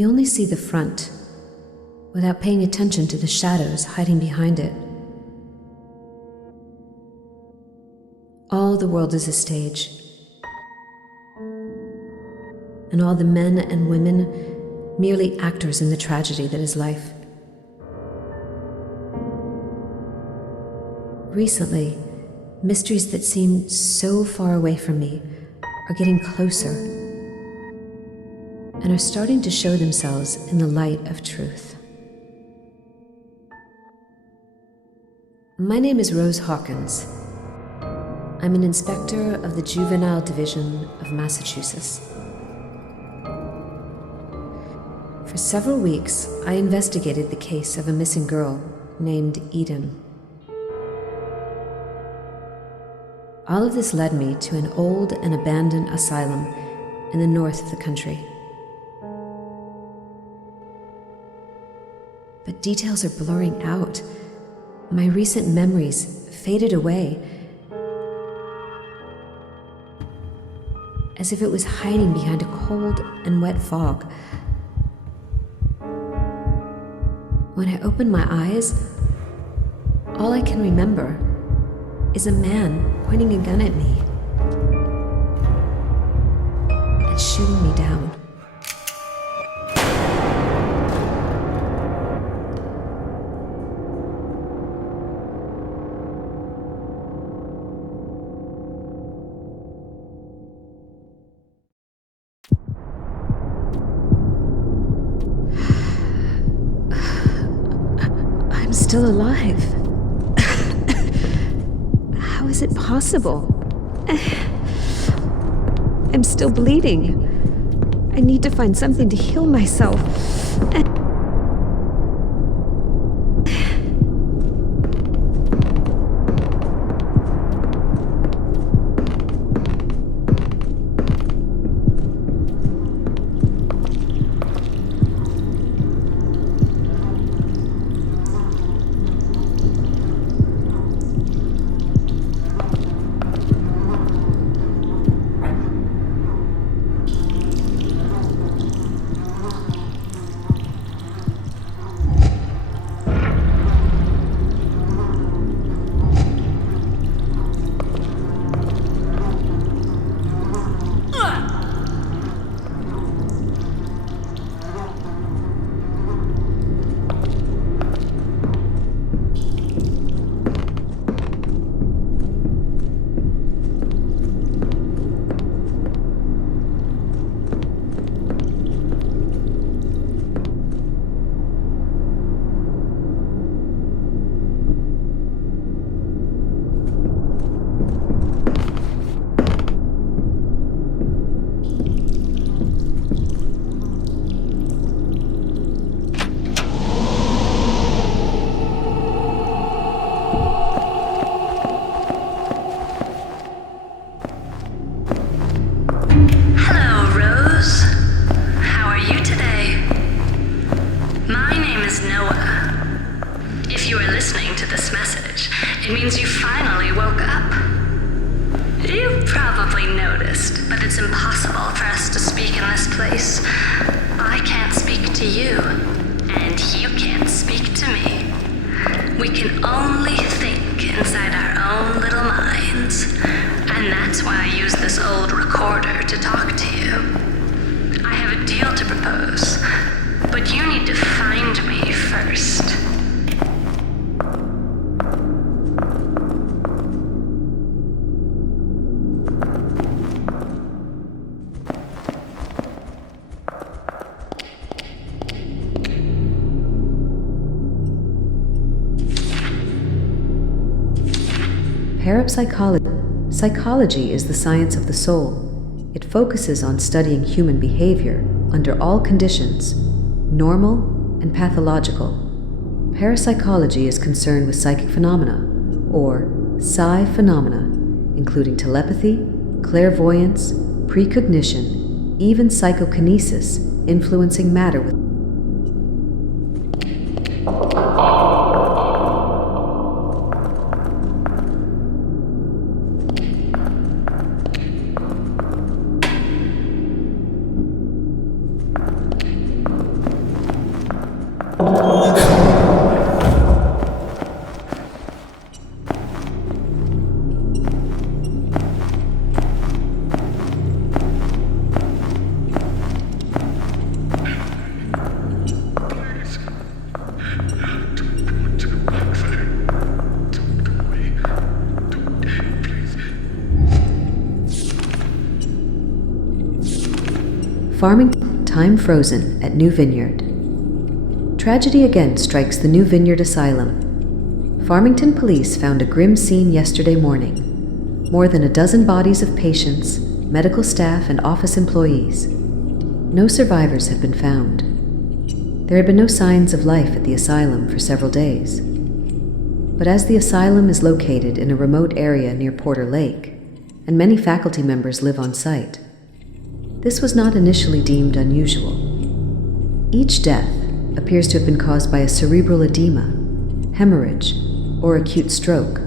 We only see the front, without paying attention to the shadows hiding behind it. All the world is a stage, and all the men and women merely actors in the tragedy that is life. Recently, mysteries that seemed so far away from me are getting closer and are starting to show themselves in the light of truth. My name is Rose Hawkins. I'm an inspector of the Juvenile Division of Massachusetts. For several weeks, I investigated the case of a missing girl named Eden. All of this led me to an old and abandoned asylum in the north of the country. But details are blurring out. My recent memories faded away, as if it was hiding behind a cold and wet fog. When I opened my eyes, all I can remember is a man pointing a gun at me and shooting me down. I'm still alive. How is it possible? I'm still bleeding. I need to find something to heal myself. It means you finally woke up. You've probably noticed, but it's impossible for us to speak in this place. I can't speak to you, and you can't speak to me. We can only think inside our own little minds, and that's why I use this old recorder to talk to you. I have a deal to propose, but you need to find me first. Psychology is the science of the soul. It focuses on studying human behavior under all conditions, normal and pathological. Parapsychology is concerned with psychic phenomena, or psi phenomena, including telepathy, clairvoyance, precognition, even psychokinesis, influencing matter with Farming time frozen at New Vineyard. Tragedy again strikes the New Vineyard Asylum. Farmington police found a grim scene yesterday morning. More than a dozen bodies of patients, medical staff, and office employees. No survivors have been found. There had been no signs of life at the asylum for several days. But as the asylum is located in a remote area near Porter Lake, and many faculty members live on site, this was not initially deemed unusual. Each death appears to have been caused by a cerebral edema, hemorrhage, or acute stroke,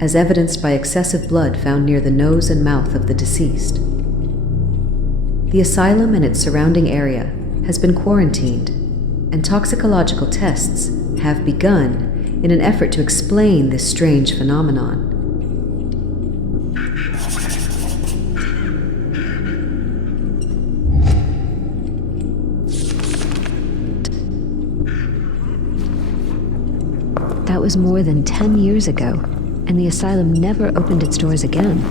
as evidenced by excessive blood found near the nose and mouth of the deceased. The asylum and its surrounding area has been quarantined, and toxicological tests have begun in an effort to explain this strange phenomenon. That was more than 10 years ago, and the asylum never opened its doors again.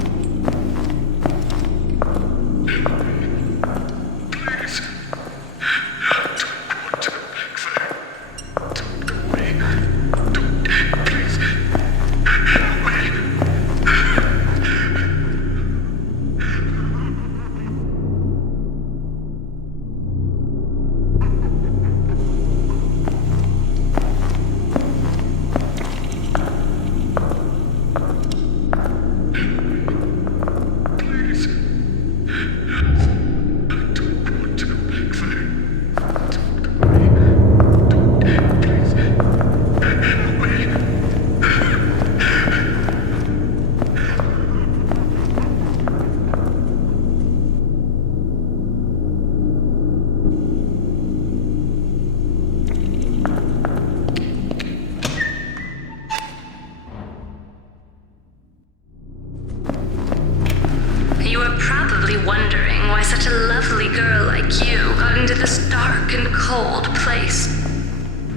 You are probably wondering why such a lovely girl like you got into this dark and cold place.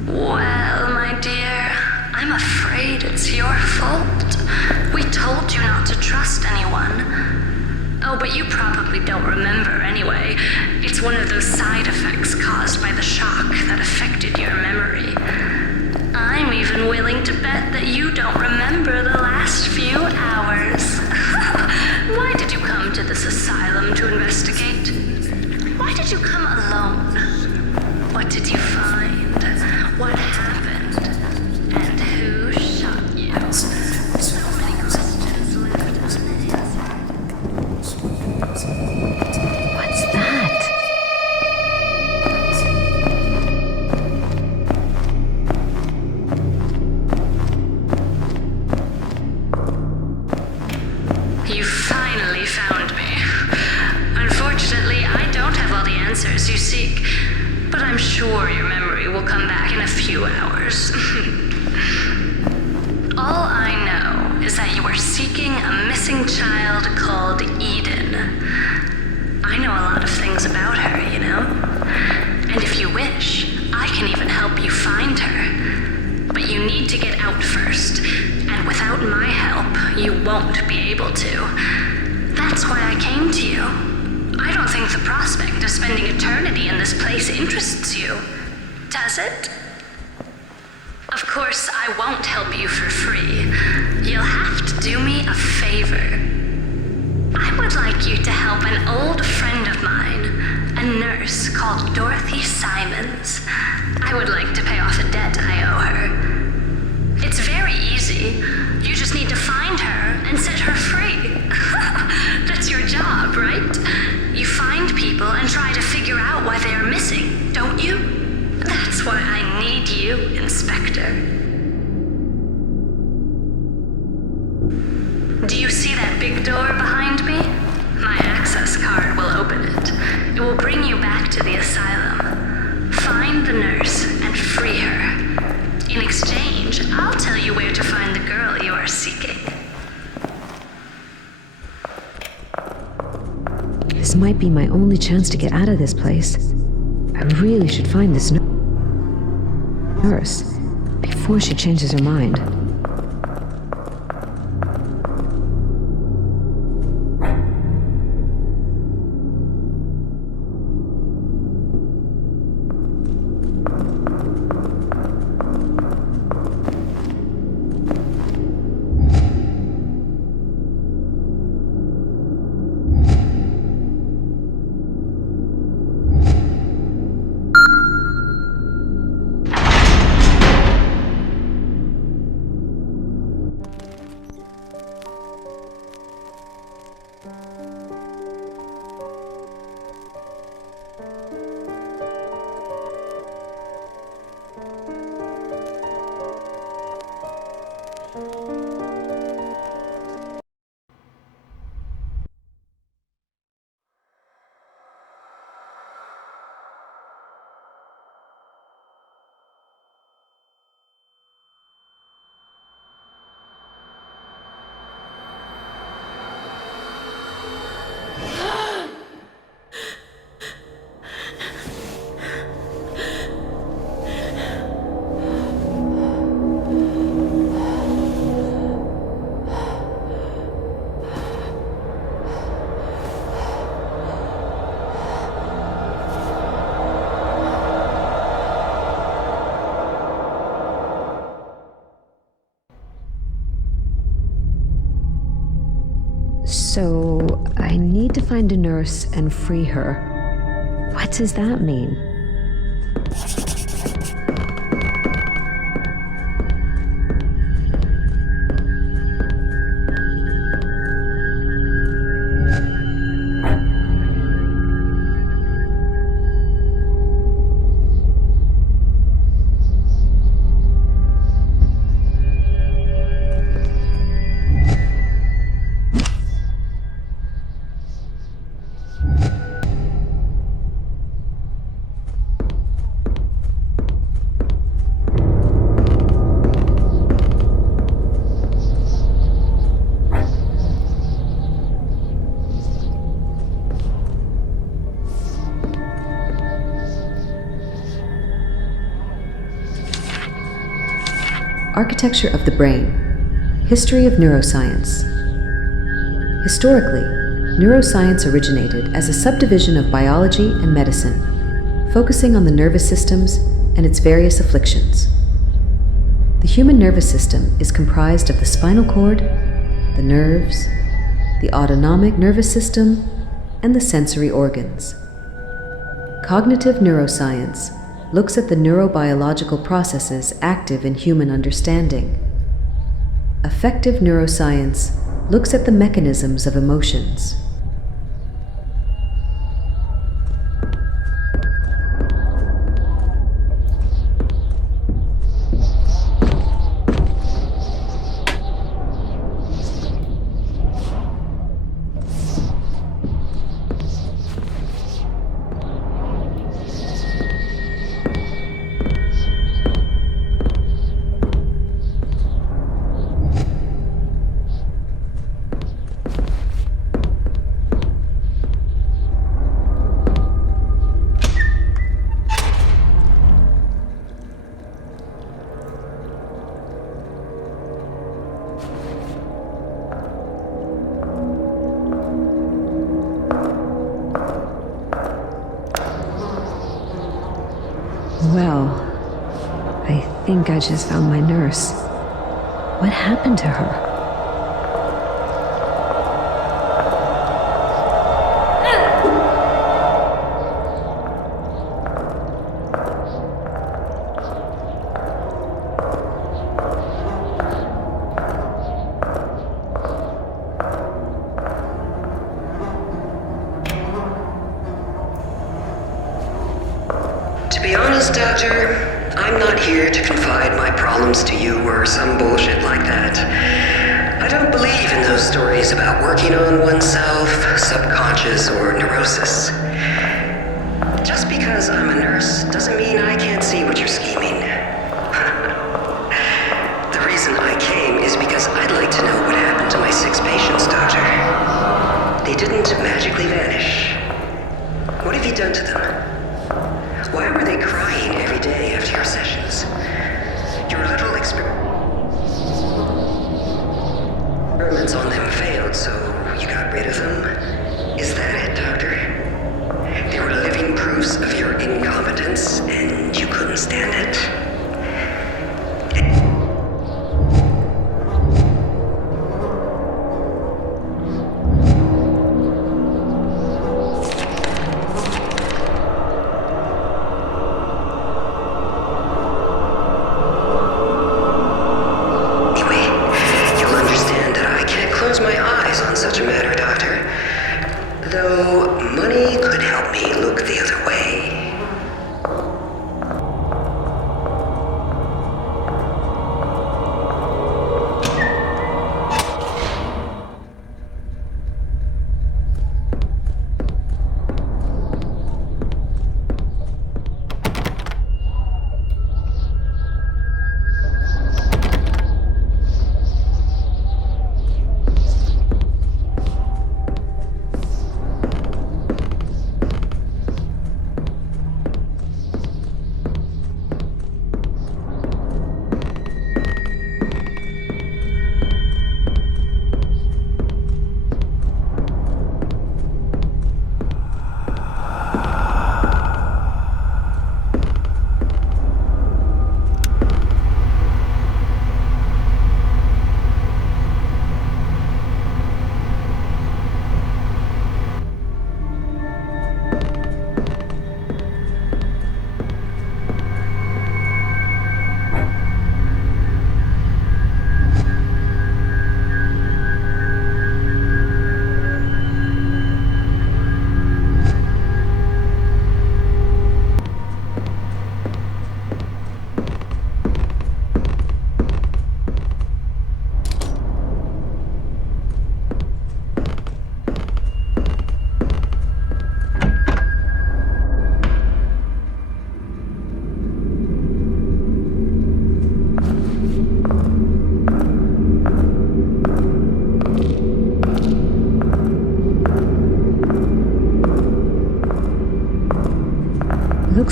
Well, my dear, I'm afraid it's your fault. We told you not to trust anyone. Oh, but you probably don't remember anyway. It's one of those side effects caused by the shock that affected your memory. I'm even willing to bet that you don't remember the last few hours. Why did you come to this asylum to investigate? Why did you come alone? What did you find? What happened? And who shot you? So many questions left unanswered. What's that? You finally found me. Unfortunately, I don't have all the answers you seek, but I'm sure your memory will come back in a few hours. All I know is that you are seeking a missing child called Eden. I know a lot of things about her, you know? And if you wish, I can even help you find her. But you need to get out first, and without my help, you won't be able to. That's why I came to you. I don't think the prospect of spending eternity in this place interests you. Does it? Of course, I won't help you for free. You'll have to do me a favor. I would like you to help an old friend of mine, a nurse called Dorothy Simons. I would like to pay off a debt I owe her. It's very easy. You just need to find her and set her free. That's your job, right? You find people and try to figure out why they are missing, don't you? That's why I need you, Inspector. Do you see that big door behind me? My access card will open it. It will bring you back to the asylum. Find the nurse and free might be my only chance to get out of this place. I really should find this nurse before she changes her mind. So, I need to find a nurse and free her. What does that mean? Architecture of the Brain. History of Neuroscience. Historically, neuroscience originated as a subdivision of biology and medicine, focusing on the nervous systems and its various afflictions. The human nervous system is comprised of the spinal cord, the nerves, the autonomic nervous system, and the sensory organs. Cognitive neuroscience looks at the neurobiological processes active in human understanding. Affective neuroscience looks at the mechanisms of emotions. Well, I think I just found my nurse. What happened to her? To be honest, Doctor, I'm not here to confide my problems to you or some bullshit like that. I don't believe in those stories about working on oneself, subconscious, or neurosis. Just because I'm a nurse doesn't mean I can't see what you're scheming. The reason I came is because I'd like to know what happened to my 6 patients, Doctor. They didn't magically vanish.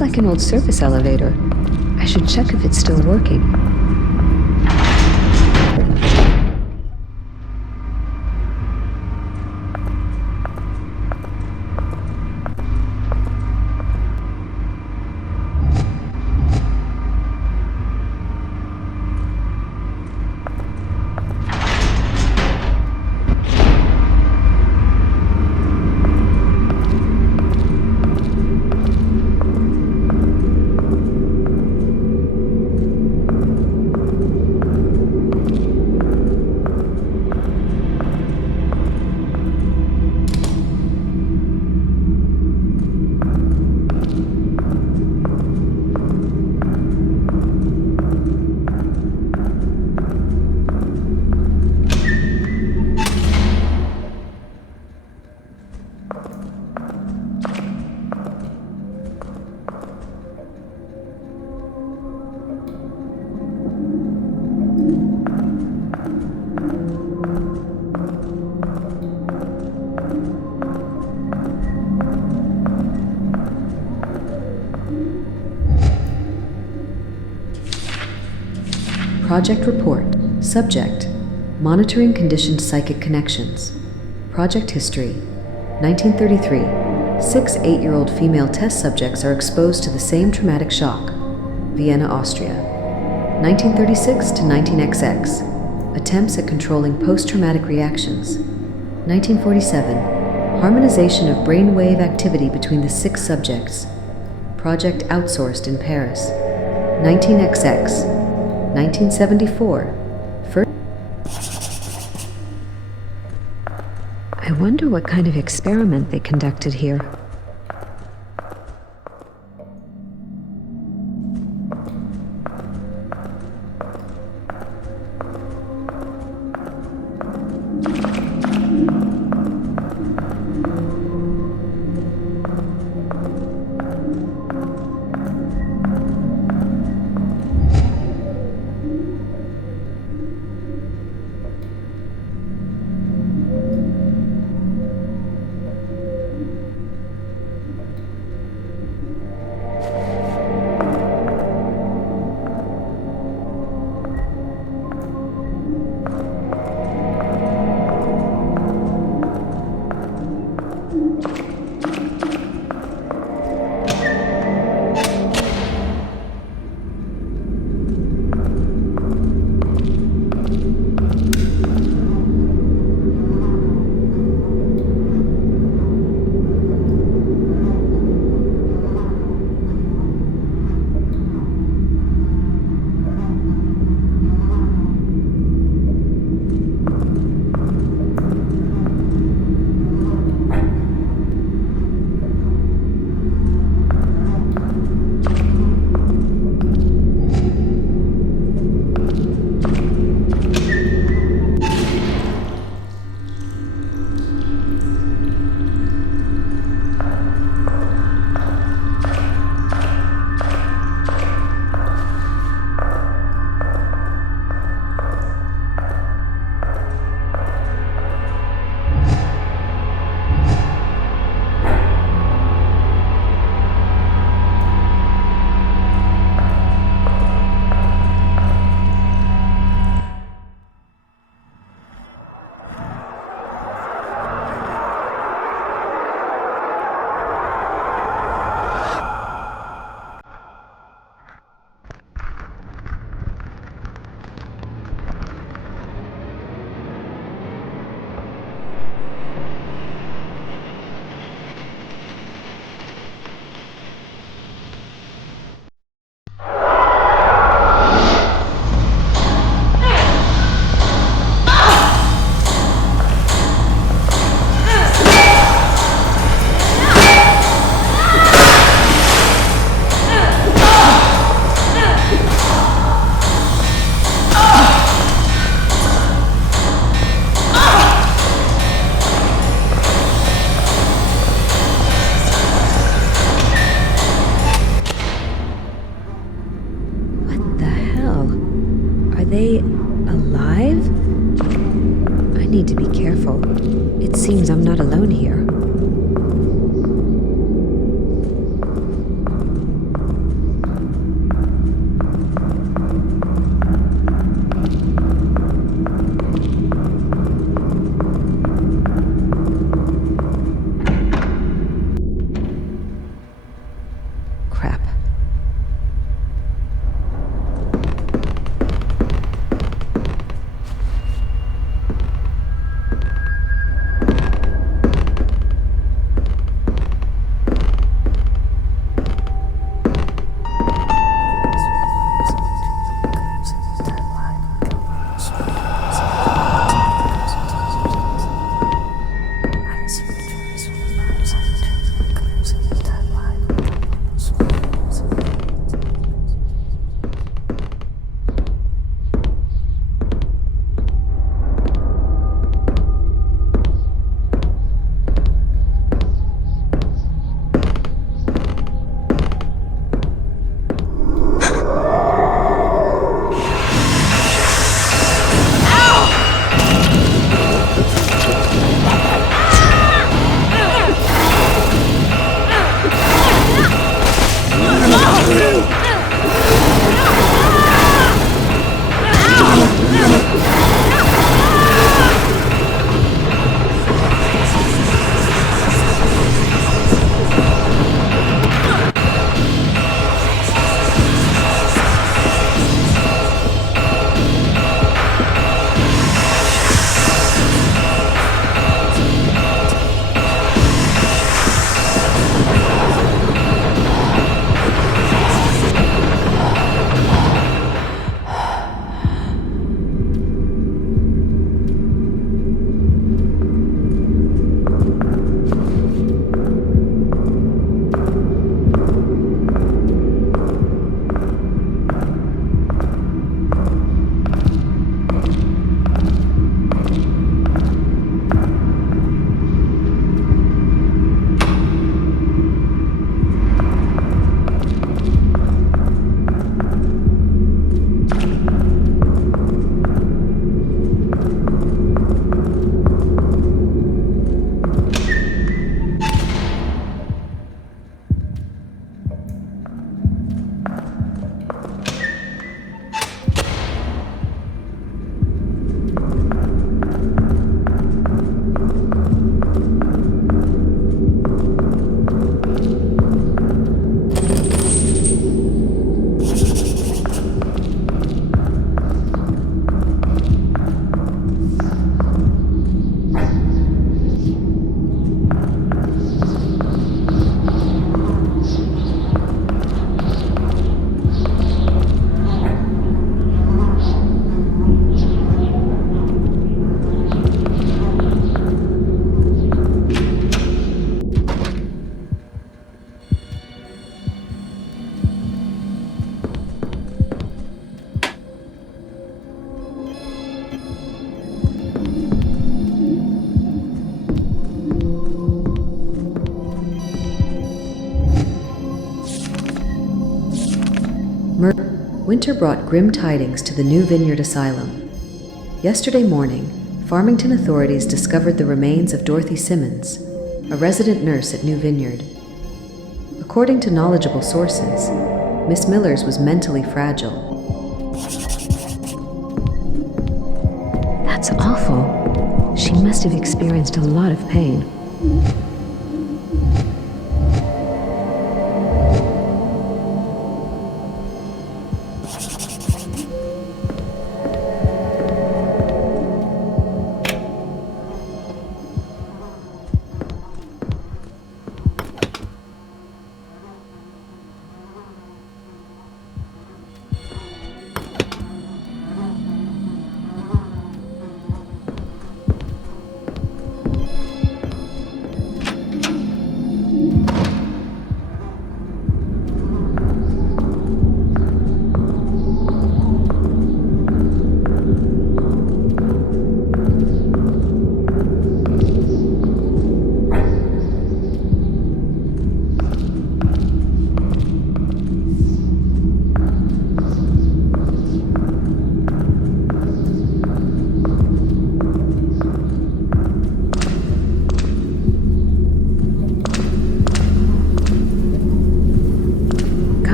Looks like an old surface elevator. I should check if it's still working. Project Report. Subject: Monitoring Conditioned Psychic Connections. Project History: 1933. 6 8-year-old female test subjects are exposed to the same traumatic shock. Vienna, Austria. 1936 to 19XX. Attempts at controlling post-traumatic reactions. 1947. Harmonization of brainwave activity between the 6 subjects. Project outsourced in Paris. 19XX. 1974. I wonder what kind of experiment they conducted here. they alive? I need to be careful. It seems I'm not alone here. Winter brought grim tidings to the New Vineyard Asylum. Yesterday morning, Farmington authorities discovered the remains of Dorothy Simmons, a resident nurse at New Vineyard. According to knowledgeable sources, Miss Millers was mentally fragile. That's awful. She must have experienced a lot of pain.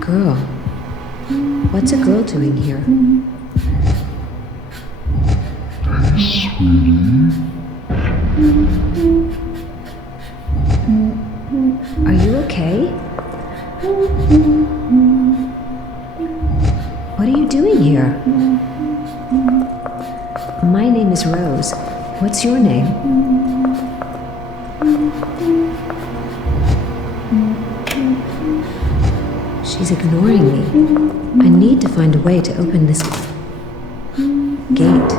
Girl. What's a girl doing here? Are you okay? What are you doing here? My name is Rose. What's your name? She's ignoring me. I need to find a way to open this gate.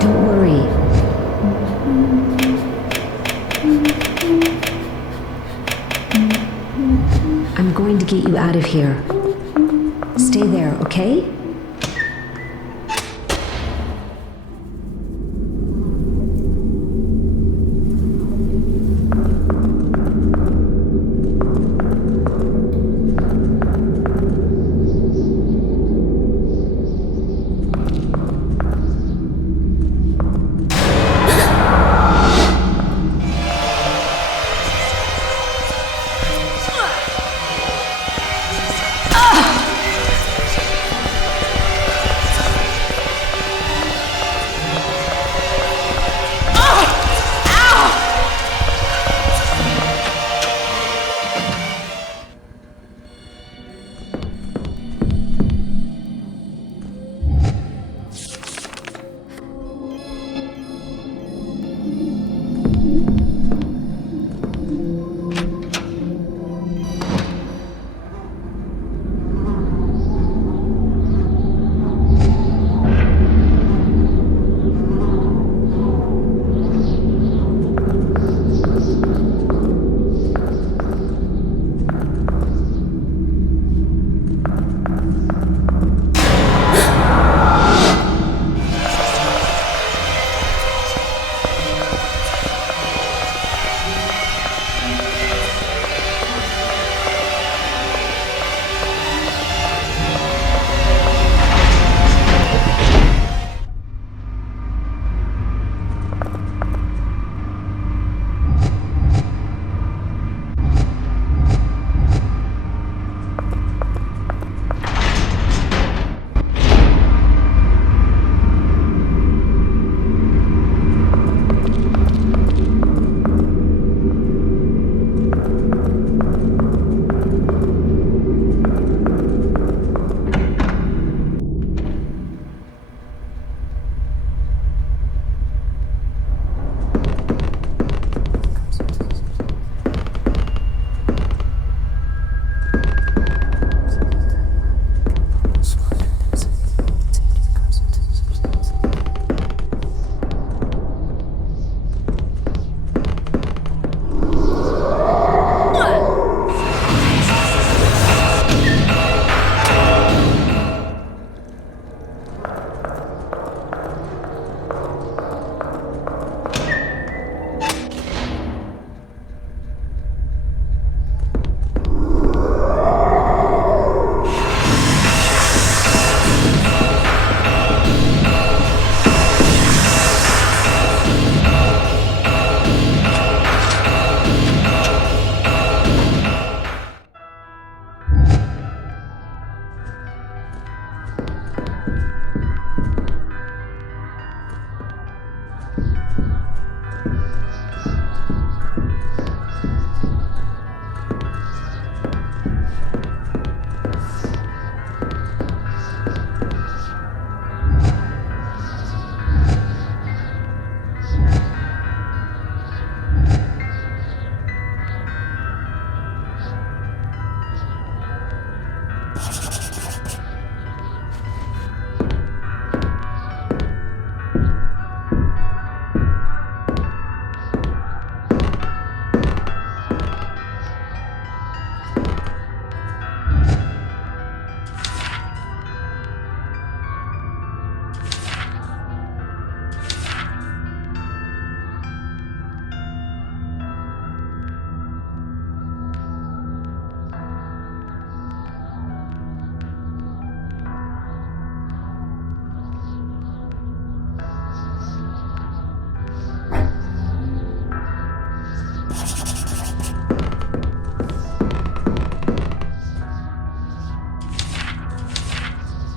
Don't worry. I'm going to get you out of here. Stay there, okay?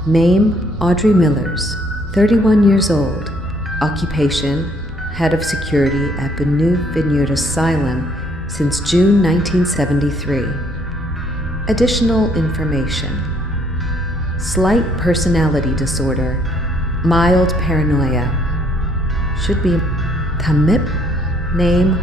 Name Audrey Millers, 31 years old. Occupation Head of Security at Benue Vineyard Asylum since June 1973. Additional information: slight personality disorder, mild paranoia. Should be Tamip. Name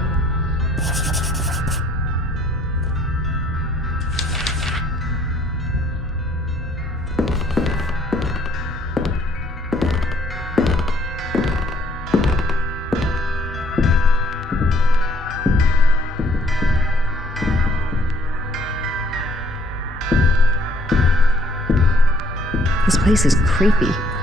This place is creepy.